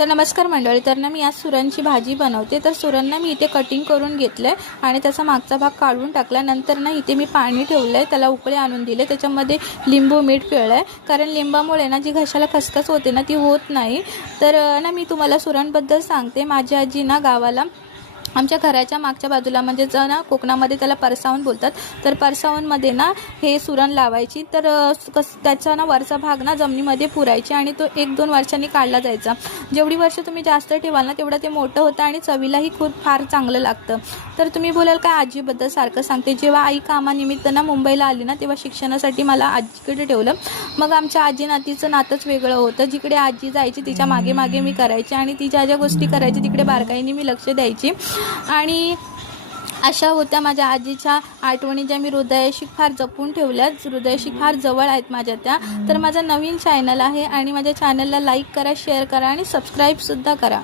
तर नमस्कार मंडळी, तर ना मी आज सुरणची भाजी बनवते। तर सुरण मी इथे कटिंग करून घेतलंय आणि त्याचा मागचा भाग काढून टाकला। नंतर ना इथे मी पाणी ठेवलंय, त्याला उकळे आणून दिले, त्याच्यामध्ये लिंबू मीठ पिळलंय, कारण लिंबामुळे ना जी घशाला खसखस होते ना ती होत नाही। तर ना मी तुम्हाला सुरणबद्दल सांगते। माझी आजी ना गावाला आमच्या घराच्या मागच्या बाजूला म्हणजे ना कोकणामध्ये त्याला परसावून बोलतात, तर परसावूनमध्ये ना हे सुरण लावायची। तर त्याचा ना वरचा भाग ना जमिनीमध्ये पुरायची आणि तो 1-2 वर्षांनी काढला जायचा। जेवढी वर्ष तुम्ही जास्त ठेवाल ना तेवढं ते मोठं होतं आणि चवीलाही खूप फार चांगलं लागतं। तर तुम्ही बोलाल काय आजीबद्दल सारखं सांगते। जेव्हा आई कामानिमित्त ना मुंबईला आली ना तेव्हा शिक्षणासाठी मला आजीकडे ठेवलं। मग आमच्या आजी नातीचं नातंच वेगळं होतं। जिकडे आजी जायची तिच्या मागे मागे मी करायचे आणि ती ज्या ज्या गोष्टी करायची तिकडे बारकाईने मी लक्ष द्यायची। आणि अशा होत्या माझ्या आजीच्या आठवणी, ज्या मी हृदयाशी फार जपून ठेवल्यात, हृदयाशी फार जवळ आहेत माझ्या त्या। तर माझा नवीन चॅनल आहे आणि माझ्या चॅनलला लाईक करा, शेअर करा आणि सबस्क्राईब सुद्धा करा।